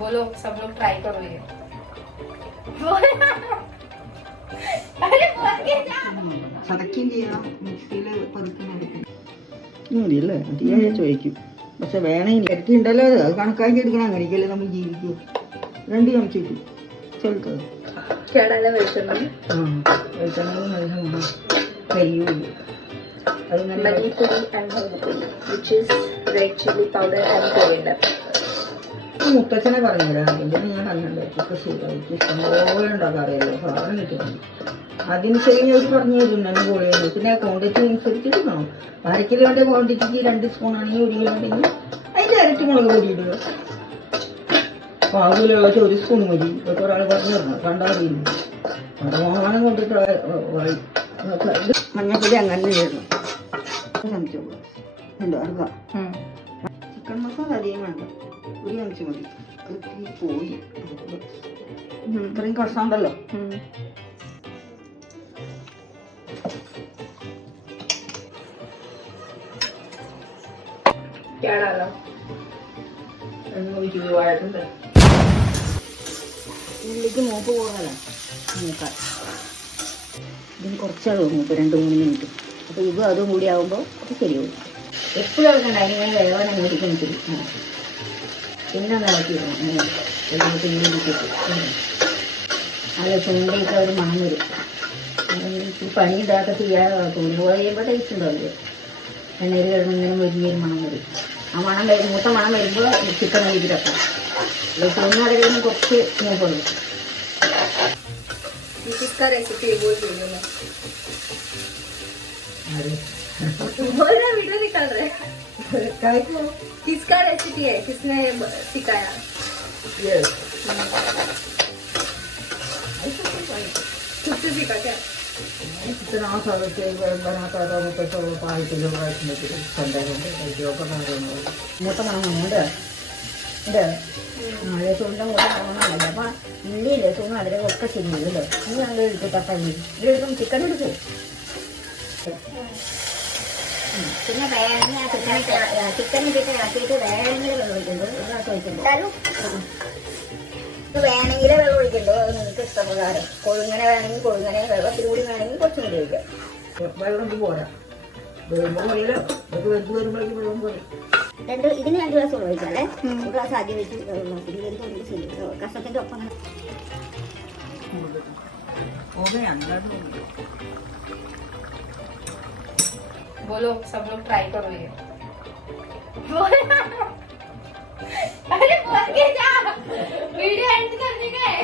बोलो सब लोग ट्राई करो ये। अरे बोल के जा। ചതക്കുകയും ചെയ്യണം, മിക്സിയിൽ പതുക്കെ മതിയല്ലേ, അധികം ചോദിക്കും. പക്ഷെ വേണമെങ്കിൽ ഇരട്ടി ഉണ്ടല്ലോ, അത് കണക്കാക്കി എടുക്കണം. അങ്ങനെയൊക്കെയല്ലേ നമ്മൾ ജീവിക്കൂ. 2 ചമച്ച് കിട്ടും ചെലുത്തത്. വെളിച്ചെണ്ണ നല്ല കരിയും. അത് നല്ല മുത്തച്ഛനെ പറഞ്ഞുതരാം. ഇതിന് ഞാൻ കണ്ടുണ്ടാക്കി ശരിയായിട്ട് ഇഷ്ടംപോലെ ഉണ്ടാക്കാറിയല്ലോ, സാധനം കിട്ടുന്നു. അതിന് ശരി അവർ പറഞ്ഞു തരുന്നുണ്ട് പൊളിയുന്നു. പിന്നെ ക്വാണ്ടിറ്റി അനുസരിച്ച് ഇടണം. 1/2 കിലോന്റെ ക്വാണ്ടിറ്റിക്ക് 2 സ്പൂൺ ആണെങ്കിൽ 1 കിലോ ഉണ്ടെങ്കിൽ അതിൻ്റെ ഇരട്ടി മുളക് പൊടി ഇടുക. 1/4 കിലോ 1 സ്പൂൺ മതി. ഇതൊക്കെ ഒരാൾ പറഞ്ഞു തരണം, കണ്ടാൽ അറിയില്ല. അത് വാങ്ങാനും കൊണ്ടിട്ട് മഞ്ഞപ്പൊടി അങ്ങനെ ഇടണം. ചമച്ചോ ഉണ്ടോ അടുക്ക. ചിക്കൻ മസാല അധികം വേണ്ട, 1 ചമച്ച് മതി. അത് പോയി ഇത്രയും കഷ്ണമുണ്ടല്ലോ. ഉള്ളിക്ക് മൂപ്പ് കൂടുതലാണ്, മൂക്കാൻ ഇതിന് കുറച്ചാൾ മൂപ്പ് 2-3 മിനിറ്റ്. അപ്പോൾ ഇതും അതും കൂടി ആകുമ്പോൾ അത് ശരിയാവും. എപ്പോഴും വെക്കണ്ട, അതിങ്ങനെ വേവാൻ അങ്ങോട്ട് കിണിച്ചിട്ട് പിന്നെ ഒന്ന് ഇളക്കിയിടണം. നല്ല ചൂണ്ടയൊക്കെ ഒരു മണം വരും. പണി ഇതാക്കെ ചെയ്യാതെ തോന്നുമ്പോൾ കഴിയുമ്പോൾ ടേസ്റ്റ് ഉണ്ടാവില്ല. എണ്ണയിൽ കിടന്ന് ഇങ്ങനെ വലിയൊരു മണം വരും. ആ മണം മൂത്ത മണം വരുമ്പോൾ ചിക്കൻ കഴിച്ചിട്ട് വെക്കണം. തോന്നുന്നതിൽ കുറച്ച് മൂപ്പുള്ളൂ. किसका रेसिपी है वो वीडियो में बोल रहा, वीडियो निकाल रहे हैं। किसका रेसिपी है, किसने सिखाया? खुद से सीखा क्या? इतना सारा तेल बनाता था वो, पैसा 5 किलो മൂത്ത മണമുണ്ട് ഉണ്ട്. ലസൂണിൻ്റെ മൂത്ത മണമല്ല. അപ്പം ഉള്ളി ലസൂണും അതിലൊക്കെ ശരിയല്ലോ. ഇത് നല്ല എടുത്തിട്ടാ പല്ലി ഇതെടുക്കും. ചിക്കൻ എടുക്കും. പിന്നെ വേണമെങ്കിൽ ചിക്കനിട്ടിട്ട് ഇളക്കിയിട്ട് വേണമെങ്കിൽ വെള്ളം ഒഴിക്കുന്നുണ്ട്. ഒരു ഗ്ലാസ് ഒഴിക്കുന്നുണ്ട്. ഇത് വേണമെങ്കിൽ വെള്ളം ഒഴിക്കുന്നുണ്ടോ, അത് നിങ്ങൾക്ക് ഇഷ്ടപ്രകാരം. കൊഴുങ്ങനെ വേണമെങ്കിൽ കൊഴുങ്ങനെ, വെള്ളത്തിൽ കൂടി വേണമെങ്കിൽ കുറച്ചും കൂടി ഒഴിക്കാം. വെള്ളം പോരാ, വരുമ്പോൾ വെള്ളം ഇത് വെന്ത് വരുമ്പോഴേക്കും വെള്ളം പോയി. ഇതിന് 2 ഗ്ലാസ് വെള്ളം ഒഴിക്കണ്ടേ. 1 ഗ്ലാസ് ആദ്യം വെച്ച് വെള്ളം ശരി കഷ്ണത്തിൻ്റെ ഒപ്പം അങ്ങനെ. बोलो सब लोग ट्राई करो ये। अरे बोल के जा, वीडियो एंड करने का है।